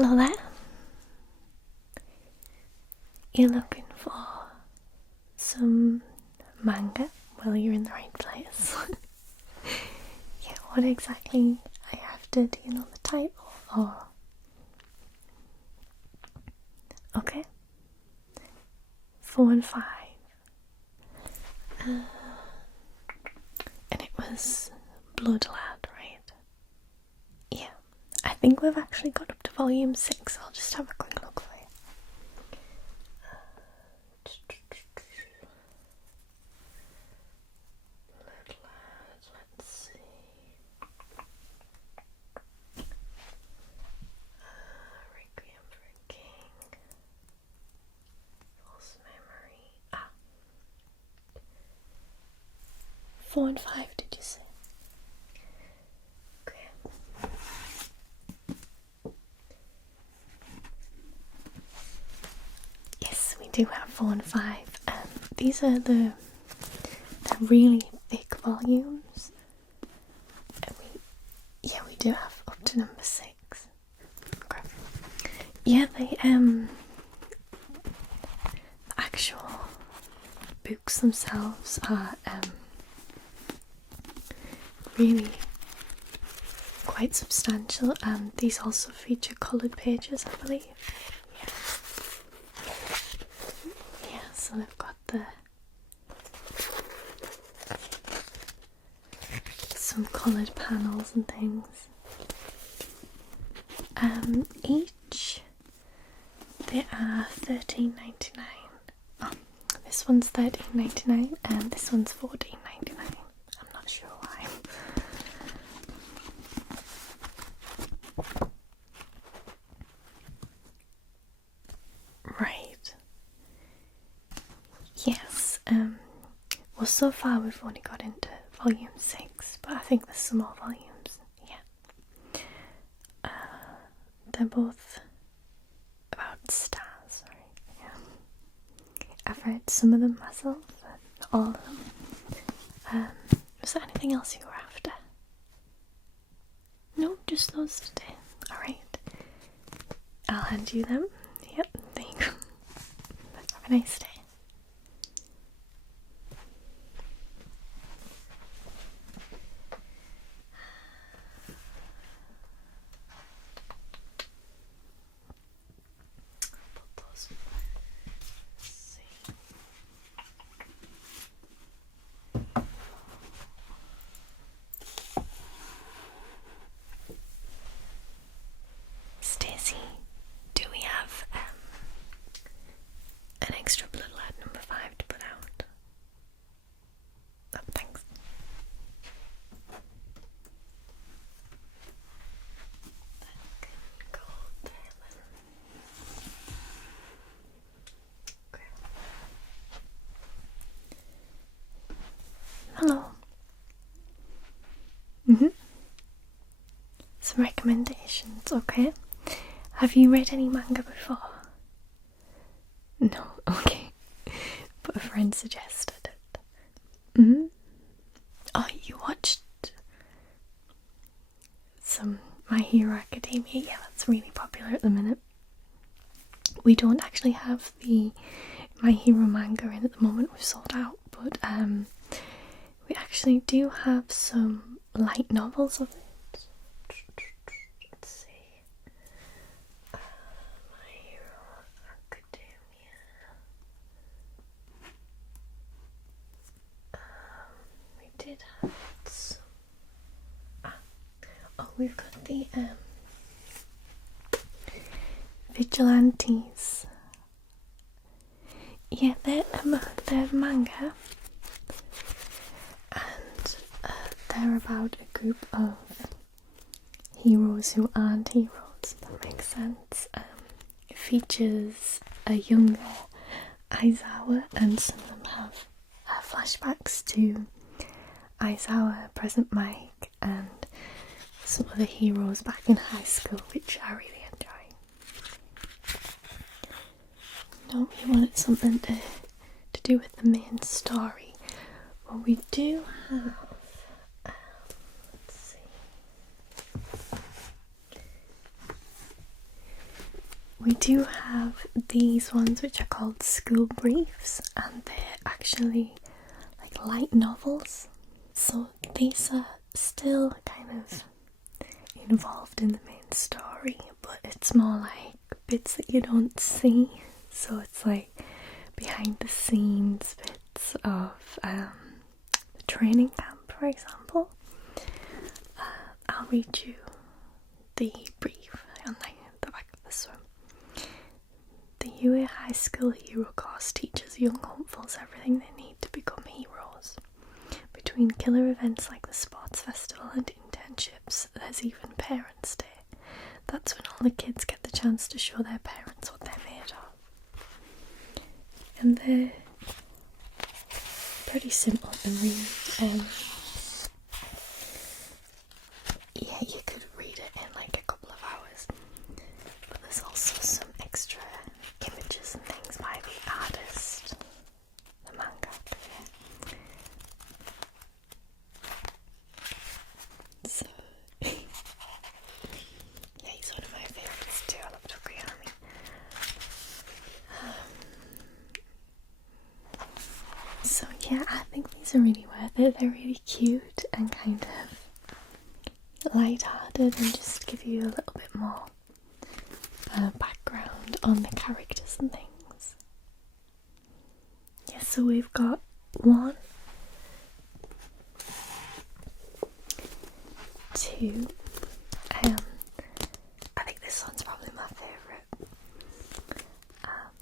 Hello there. You're looking for some manga? Well, you're in the right place. Yeah, what exactly are you after? Do you know the title? Or okay, 4 and 5. And it was Blood Lad, right? Yeah, I think we've actually got up to volume 6. I'll just have a quick look for you. Blood Lad, let's see. Requiem for a King. False Memory. 4 and 5, did you say? Okay. Yes, we do have 4 and 5. These are the really thick volumes. And we do have up to number 6. Okay. Yeah, the actual books themselves are really quite substantial, and these also feature coloured pages, I believe. Yeah, so they've got some coloured panels and things. Each they are $13.99. Oh, this one's $13.99 and this one's $14.99. I'm not sure why. Right. Yes. Well, so far we've only got into volume 6, but I think there's some more volumes. Yeah. They're both about stars, right? Yeah. I've read some of them myself, not all of them. Was there anything else you were after? No, just those today. Alright. I'll hand you them. Yep, there you go. Have a nice day. Stacey, do we have an extra Blood Lad number 5 to put out? Oh, thanks. Hello. Some recommendations, okay? Have you read any manga before? No, okay. But a friend suggested it. Oh, you watched some My Hero Academia? Yeah, that's really popular at the minute. We don't actually have the My Hero manga in at the moment, we've sold out, but we actually do have some light novels of it. Let's see. My Hero Academia. We did have some. Oh, we've got the Vigilantes. Yeah, they're manga, and they're about a group of heroes who aren't heroes, if that makes sense. It features a younger Aizawa, and some of them have flashbacks to Aizawa, present Mike, and some other heroes back in high school, which I really enjoy. No, we wanted something to do with the main story. Well, we do have, let's see, do have these ones which are called school briefs, and they're actually like light novels. So these are still kind of involved in the main story, but it's more like bits that you don't see. So it's like behind the scenes bits of the training camp, for example. I'll read you the brief on the back of this one. The UA High School Hero course teaches young hopefuls everything they need to become heroes. Between killer events like the sports festival and internships, there's even Parents' Day. That's when all the kids get the chance to show their parents what they're made of. And they're pretty simple to read. Yeah, you could read it in like a couple of hours. But there's also some extra images and things by the artist, the manga. So, yeah, he's one of my favourites too. I love Tokuyami. So yeah, I think these are really worth it. They're really cute and kind of light-hearted and just give you a little bit more background on the characters and things. Yeah, so we've got 1, 2, I think this one's probably my favourite.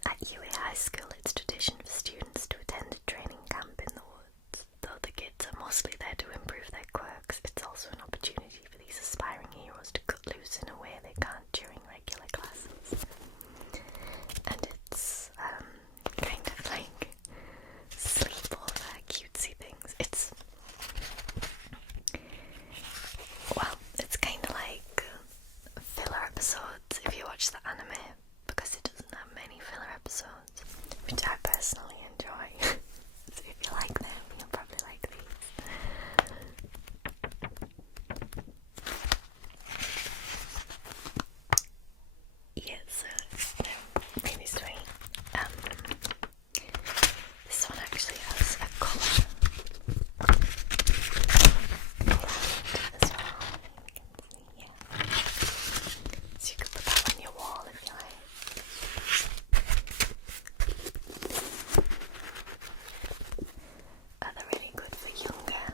At UA High School, it's tradition for students to attend a training camp in the woods. Though the kids are mostly there to improve their quirks, it's also an opportunity for these aspiring heroes to cut loose in a way they can't during regular classes. And it's kind of like sleepover, cutesy things. It's kind of like filler episodes if you watch the anime, because it doesn't have many filler episodes, which I personally enjoy. So if you like them, you'll probably like these. Yeah, so they're really sweet. This one actually has a colour as well. Yeah. So you could put that on your wall if you like. They're really good for younger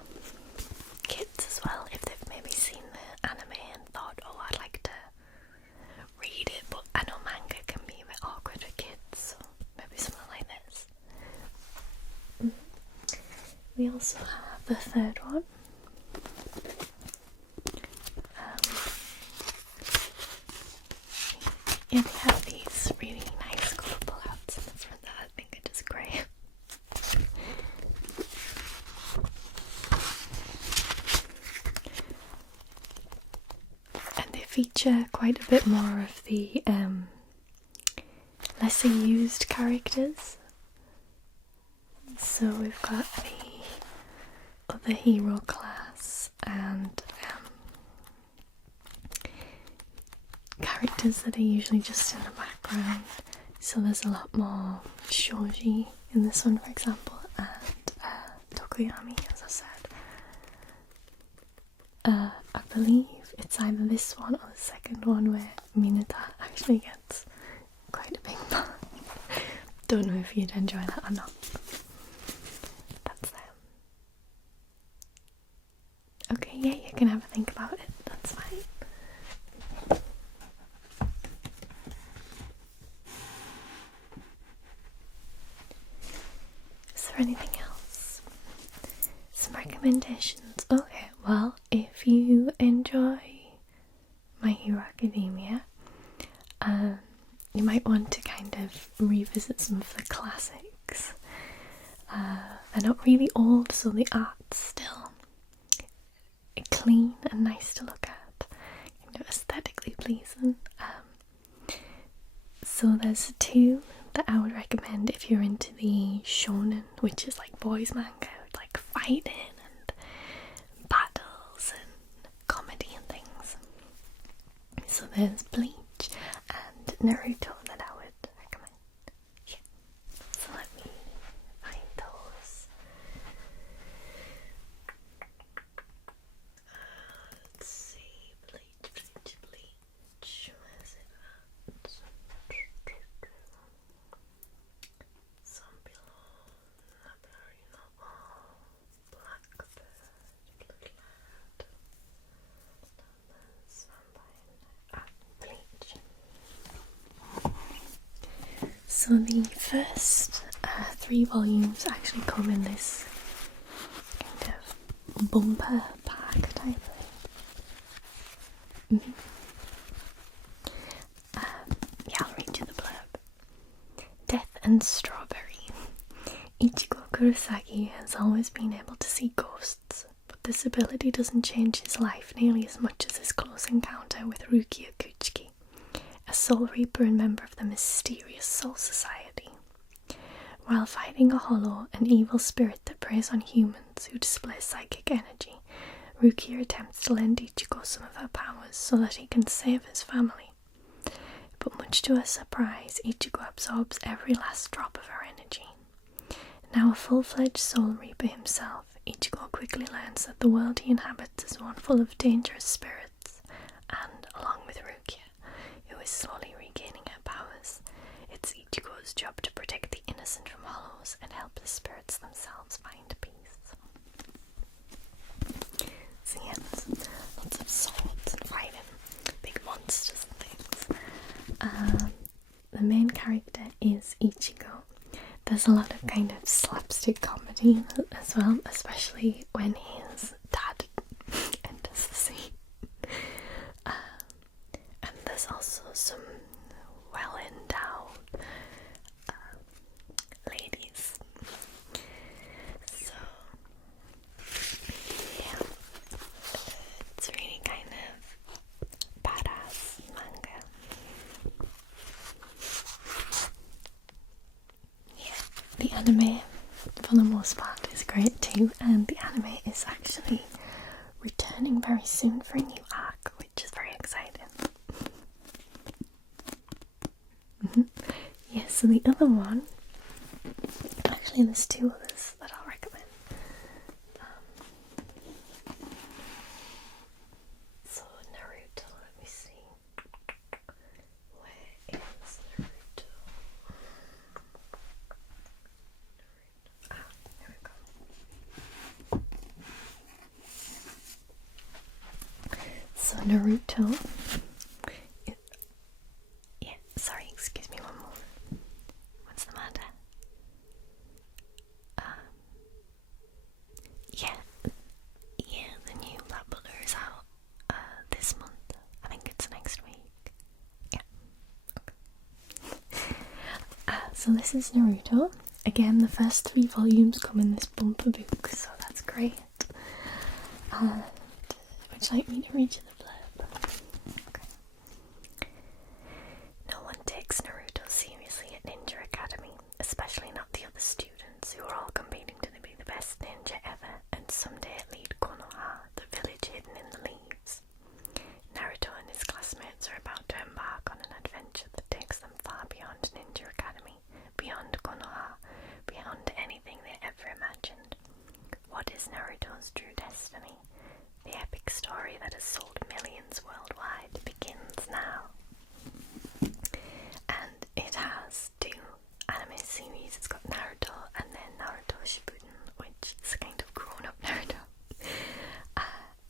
kids as well, if they've maybe seen the anime and thought, oh, I'd like to read it, but I know manga can be a bit awkward for kids, so maybe something like this. We also have the third one. Yeah, they have these really nice colourful hats in the front that I think are just great. And they feature quite a bit more of the lesser used characters. So we've got the other hero class and characters that are usually just in the background. So there's a lot more shoji in this one, for example, and Tokuyami, as I said. I believe it's either this one or the second one where Mineta actually gets quite a big part. Don't know if you'd enjoy that or not. That's them. Okay, yeah, you can have a think about it. That's fine. Is there anything else? Some recommendations. Okay, well, if you enjoy My Hero Academia, you might want to kind of revisit some of the classics. They're not really old, so the art's still clean and nice to look at, kind of aesthetically pleasing. So there's 2 that I would recommend if you're into the shonen, which is like boys manga with like fighting and battles and comedy and things. So there's Bleach and Naruto that I So the first 3 volumes actually come in this kind of bumper pack type thing. Yeah, I'll read you the blurb. Death and Strawberry. Ichigo Kurosaki has always been able to see ghosts, but this ability doesn't change his life nearly as much as his close encounter with Rukia Kuchiki, a soul reaper and member of the mysterious Soul Society. While fighting a hollow, an evil spirit that preys on humans who display psychic energy, Rukia attempts to lend Ichigo some of her powers so that he can save his family. But much to her surprise, Ichigo absorbs every last drop of her energy. Now a full-fledged soul reaper himself, Ichigo quickly learns that the world he inhabits is one full of dangerous spirits, and, along with Rukia, who is slowly regaining her powers, it's Ichigo's job to protect the innocent from hollows and help the spirits themselves find peace. So yeah, there's lots of swords and fighting, big monsters and things. The main character is Ichigo. There's a lot of kind of slapstick comedy as well, especially when his dad enters the scene. And there's also some well-endowed ladies. So, yeah, it's really kind of badass manga. The anime, for the most part, is great too, and the anime is actually returning very soon for a new arc, which is very exciting. Yeah, so the other one, actually there's 2 others that I'll recommend. So Naruto, let me see. Where is Naruto? There we go. So Naruto, yeah, sorry, excuse me one moment. What's the matter? Yeah, the new Black Butter is out this month. I think it's next week. Yeah. Okay. So this is Naruto. Again, the first 3 volumes come in this bumper book, so that's great. And would you like me to read you the blurb? Okay. No one takes Naruto seriously at Ninja Academy, especially not the other students who are all competing to be the best ninja ever and someday lead Konoha, the village hidden in the leaves. Naruto and his classmates are about to embark on an adventure that takes them far beyond Ninja Academy, beyond Konoha, beyond anything they ever imagined. What is Naruto's true destiny? The epic story that has sold millions worldwide begins now. And it has 2 anime series. It's got Naruto and then Naruto Shippuden, which is a kind of grown-up Naruto.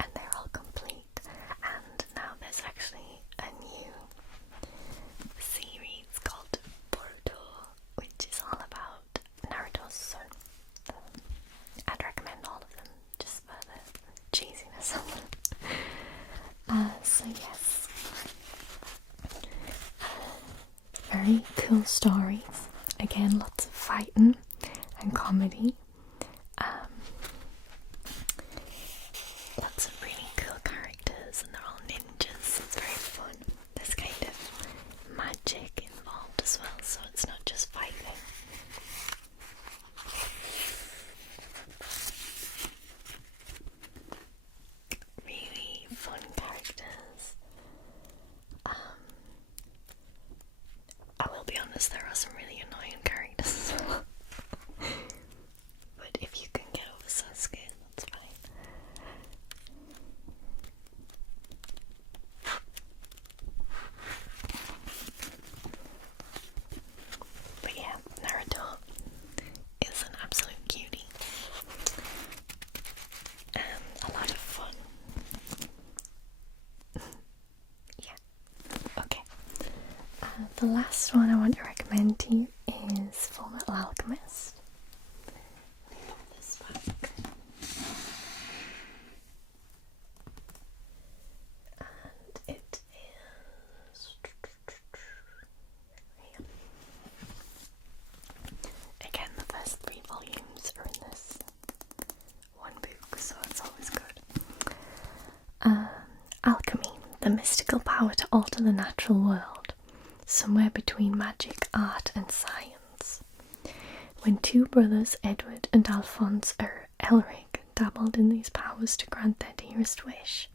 And they're all complete. And now there's actually a new series called Boruto, which is all about Naruto's son. I'd recommend all of them just for the cheesiness of them. So yes, very cool stories. Again, lots of fighting and comedy. Lots of really cool characters, and they're all ninjas. It's very fun. There's kind of magic involved as well, so it's not just fighting. Really fun characters. I will be honest, there are some really annoying characters as well. But if you can get over Sasuke, that's fine. But yeah, Naruto is an absolute cutie. And a lot of fun. Yeah. Okay. The last one I want to recommend to you is Fullmetal Alchemist. This back. And it is here. Again, the first 3 volumes are in this one book, so it's always good. Alchemy, the mystical power to alter the natural world, somewhere between magic, art and science. When 2 brothers, Edward and Alphonse Elric, dabbled in these powers to grant their dearest wish,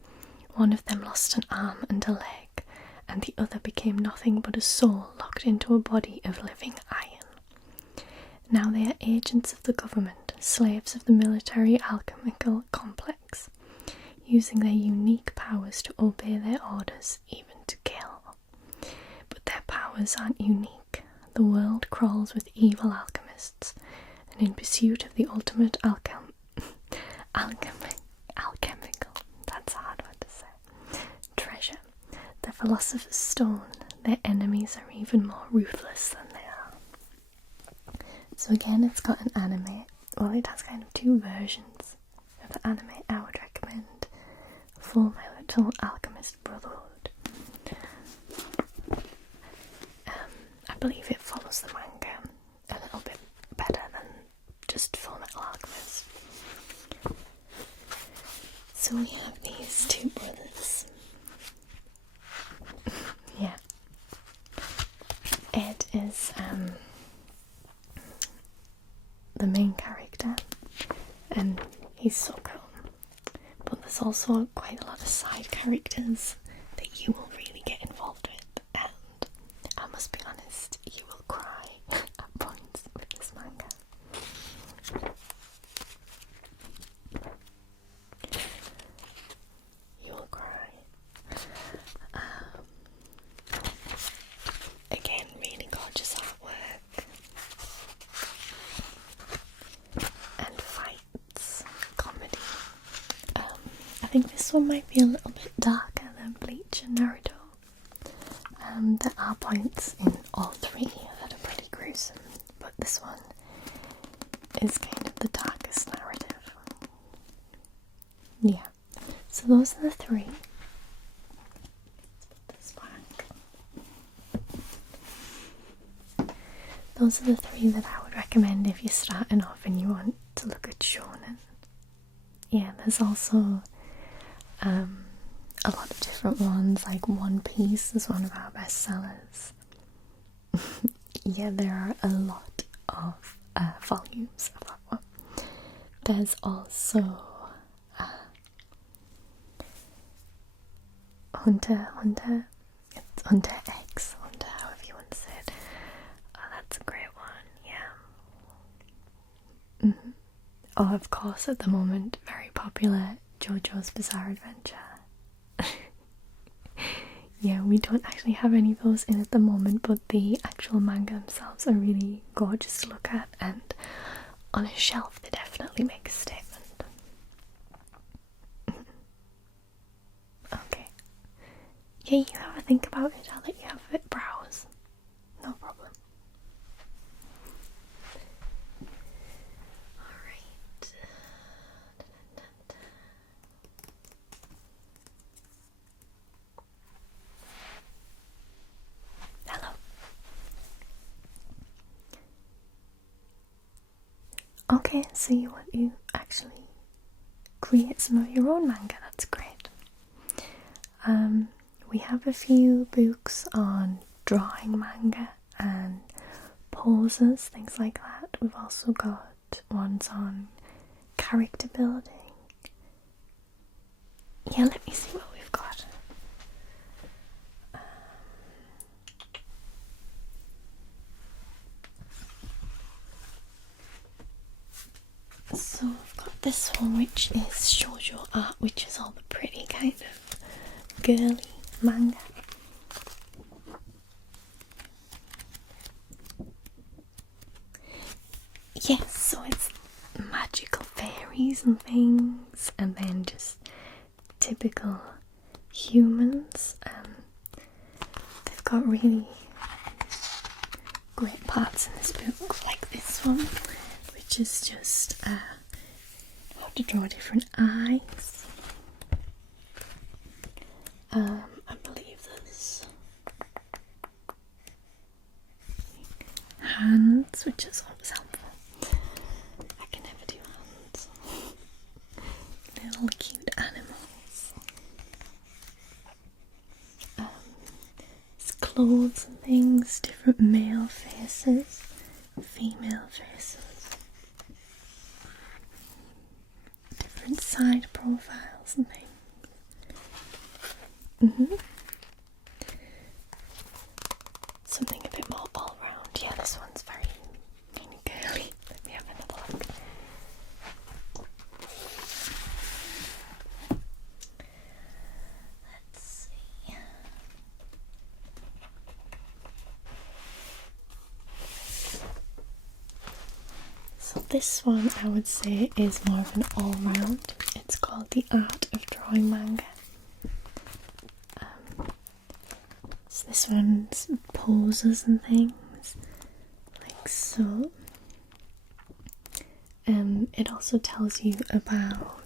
one of them lost an arm and a leg, and the other became nothing but a soul locked into a body of living iron. Now they are agents of the government, slaves of the military alchemical complex, using their unique powers to obey their orders, even to kill. But their powers aren't unique. The world crawls with evil alchemists, and in pursuit of the ultimate alchemical, that's a hard word to say, treasure, the Philosopher's Stone, their enemies are even more ruthless than they are. So again, it's got an anime. Well, it has kind of 2 versions of the anime. I would recommend Fullmetal Alchemist Brotherhood. I believe it follows the manga a little bit better than just Fullmetal Alchemist. So we have these 2 brothers. Yeah. Ed is the main character, and he's so cool. But there's also quite a lot of side characters that you will really get involved with, and I must be honest, you will cry at points with this manga. You will cry. Again, really gorgeous artwork and fights, comedy. I think this one might be a little bit darker than Bleach and Naruto. There are points in all 3 that are pretty gruesome, but this one is kind of the darkest narrative. Yeah, so those are the 3. Let's put this back. Those are the 3 that I would recommend if you're starting off and you want to look at shonen. Yeah, there's also a lot of different ones, like One Piece is one of our best sellers. Yeah, there are a lot of volumes of that one. There's also Hunter, it's Hunter X, Hunter, however you want to say it. Oh, that's a great one, yeah. Oh, of course, at the moment, very popular, JoJo's Bizarre Adventure. Yeah, we don't actually have any of those in at the moment, but the actual manga themselves are really gorgeous to look at, and on a shelf they definitely make a statement. Okay. Yeah, you have a think about it. I'll let you have a bit browse. No problem. Alright. Hello. Okay, so you want to actually create some of your own manga. That's great. We have a few books on drawing manga and poses, things like that. We've also got ones on character building. Yeah, let me see what we've got. So I've got this one, which is shoujo art, which is all the pretty kind of girly manga. Yes, so it's magical fairies and things, and then just typical humans. They've got really great parts in this book, like this one, which is just how to draw different eyes. I believe there's hands, which is always helpful. I can never do hands. Little cute animals. It's clothes and things, different male faces, female faces, different side profiles and things. Something a bit more all round. Yeah, this one's very kind of girly. Let me have another look. Let's see. So this one I would say is more of an all round. It's called The Art of Drawing Manga. So this one's poses and things, like so. It also tells you about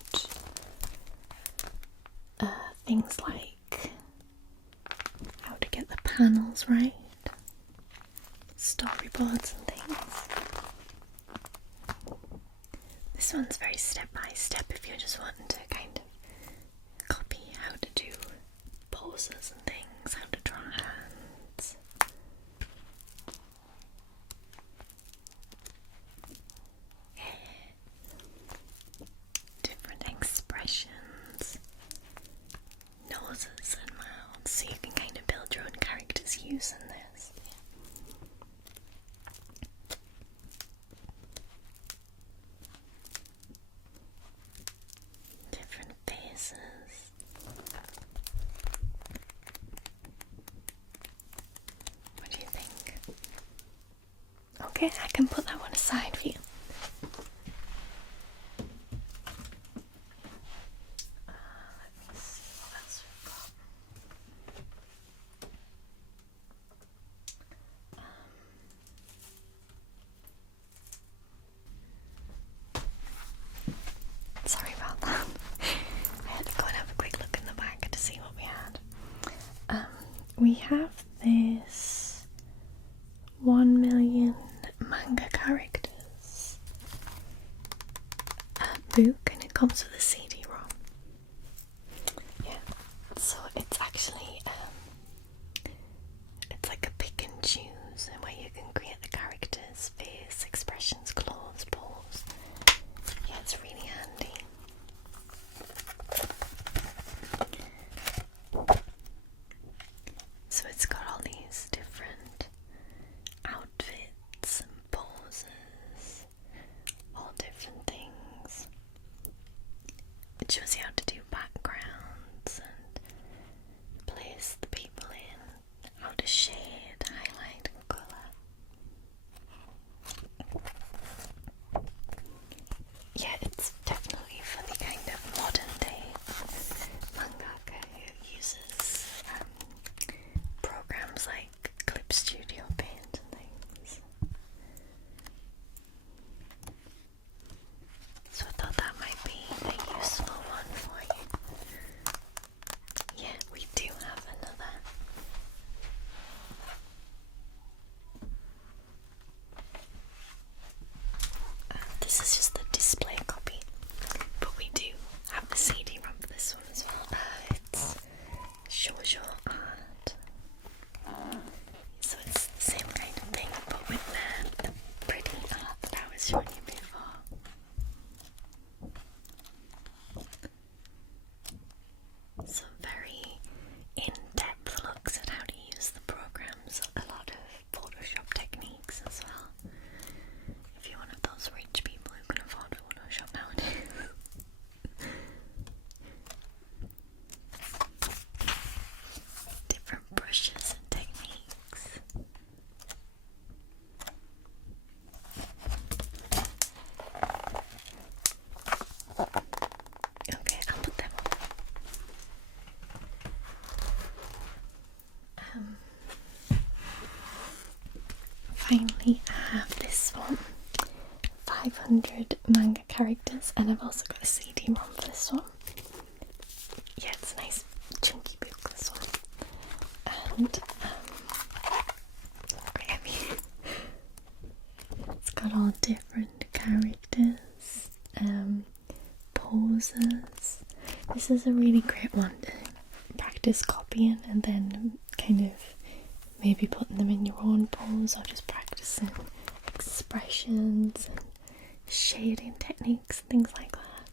things like how to get the panels right, storyboards and things. This one's very step by step if you're just wanting to kind of copy how to do poses and things, how to draw hands. Different expressions, noses and mouths, so you can kind of build your own characters using this. Different faces. What do you think? Okay, I can put that one aside for you. Let me see what else we've got. Sorry about that. I had to go and have a quick look in the back to see what we had. We have this 1 million manga characters book, and it comes with a CD-ROM. Yeah, so it's actually it's like a pick and choose, and where you can create the characters' face, expressions, clothes, pose. Yeah, it's really handy. So it's got all these different outfits and poses, all different things. It shows you how to do backgrounds and place the people in, how to shade, highlight, and colour. Yeah, it's definitely for the kind of modern day mangaka who uses programs like Clip Studio Paint and things. So I thought that might be a useful one for you. Yeah, we do have another. This is just the display copy, but we do have the CD-ROM for this one as well. It's shoujo art. So it's the same kind of thing, but with the pretty art that I was showing you before. So very in-depth looks at how to use the programs, a lot of Photoshop techniques as well. If you're one of those rich people who can afford Photoshop nowadays. Different brushes and techniques. Okay, I'll put them on. finally I have this one, 500 manga characters, and I've also got a CD-ROM for this one. Yeah, it's a nice chunky book, this one. And it's got all different characters, poses. This is a really great one to practice copying and then kind of maybe putting them in your own pose, or just practicing expressions and shading techniques, things like that.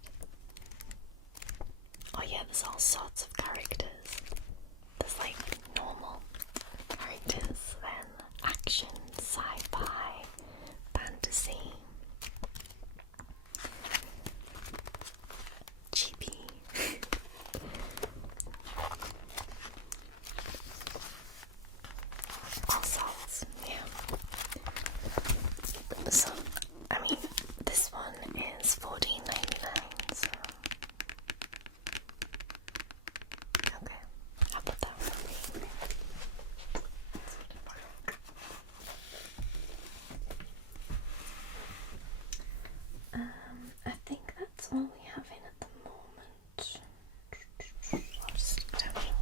Oh yeah, there's all sorts of characters. There's like normal characters, then action, sci-fi, fantasy, chibi. All sorts, yeah. So, I mean, this one is $14.99, so okay, I'll put that one. I think that's all we have in at the moment. I'll just tell you.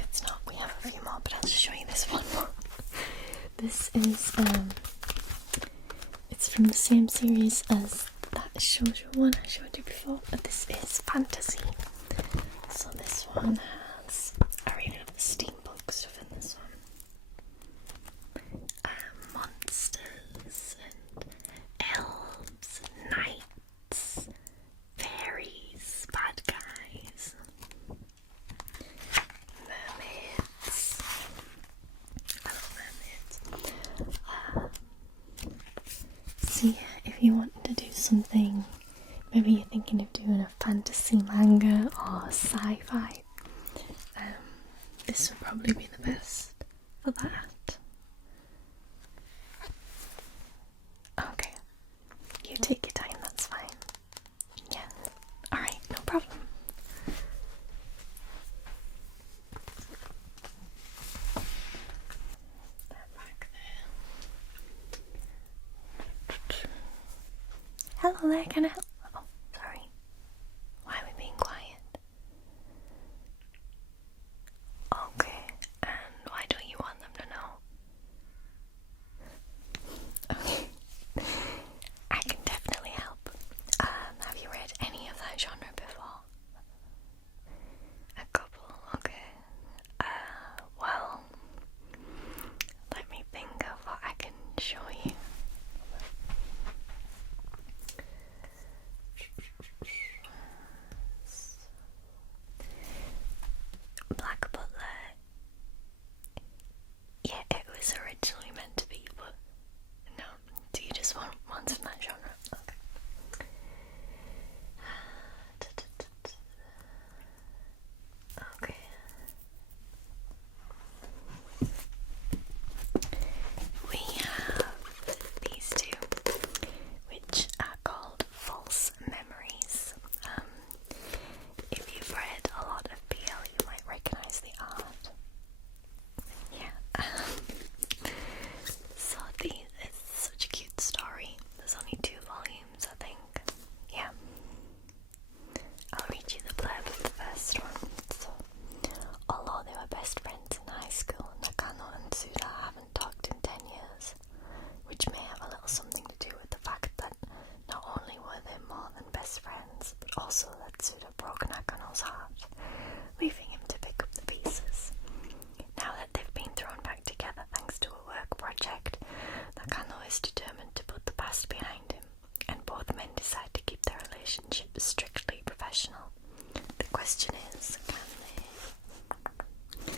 It's not, we have a few more, but I'll just show you this one more. This is, it's from the same series as that shoujo one I showed you before, but this is fantasy. So this one has, I really love the steampunk stuff in this one. Monsters and elves, knights, fairies, bad guys, mermaids. I love mermaids. So yeah, if you want to do something, maybe you're thinking of doing a fantasy manga or sci-fi, this would probably be the best for that. Okay, you take your time, that's fine. Yeah, alright, no problem. Back there. Hello there, can I help? Oh, sorry. Why are we being quiet? Okay, and why don't you want them to know? Okay, I can definitely help. Have you read any of that genre before? A couple, okay. Well, let me think of what I can show you. Black Butler. Yeah, it was originally meant to be, but no. Do you just want ones from that genre? Okay. Okay. We have these two, which are called False Memories. If you've read a lot of BL, you might recognise the art. Yeah. So it's such a cute story. There's only 2 volumes, I think. Yeah. I'll read you the blurb of the first one. So, although they were best friends in high school, Nakano and Suda haven't talked in 10 years, which may have a little something to do with the fact that not only were they more than best friends, but also that Suda broke Nakano's heart, leaving him to pick up the pieces. Now that they've been thrown back together thanks to a work project, Nakano is determined to put the past behind him, and both men decide to keep their relationship strictly professional. The question is, can they?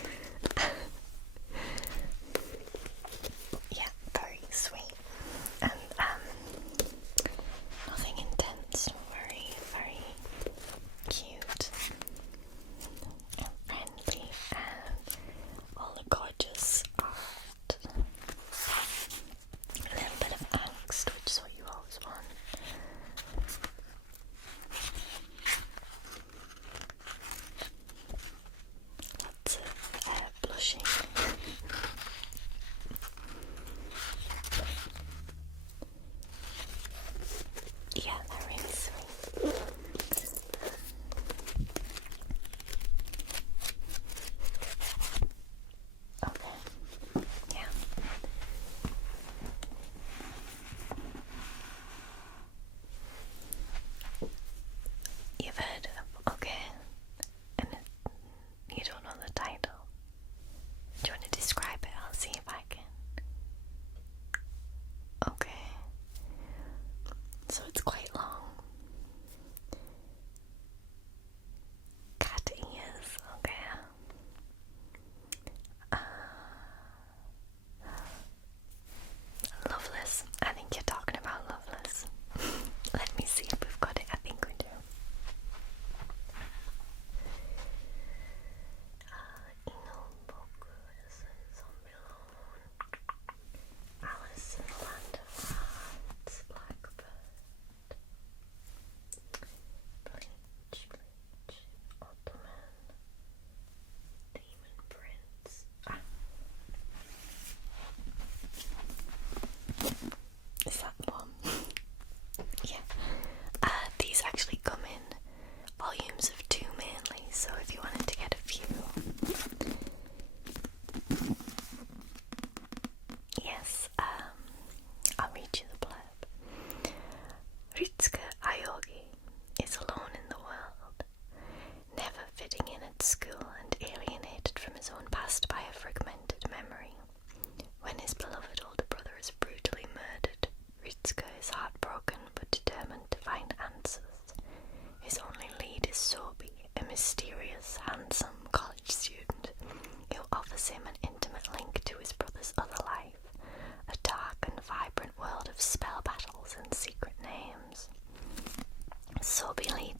unpassed by a fragmented memory. When his beloved older brother is brutally murdered, Ritsuka is heartbroken but determined to find answers. His only lead is Sobi, a mysterious, handsome college student who offers him an intimate link to his brother's other life, a dark and vibrant world of spell battles and secret names. Sobi leads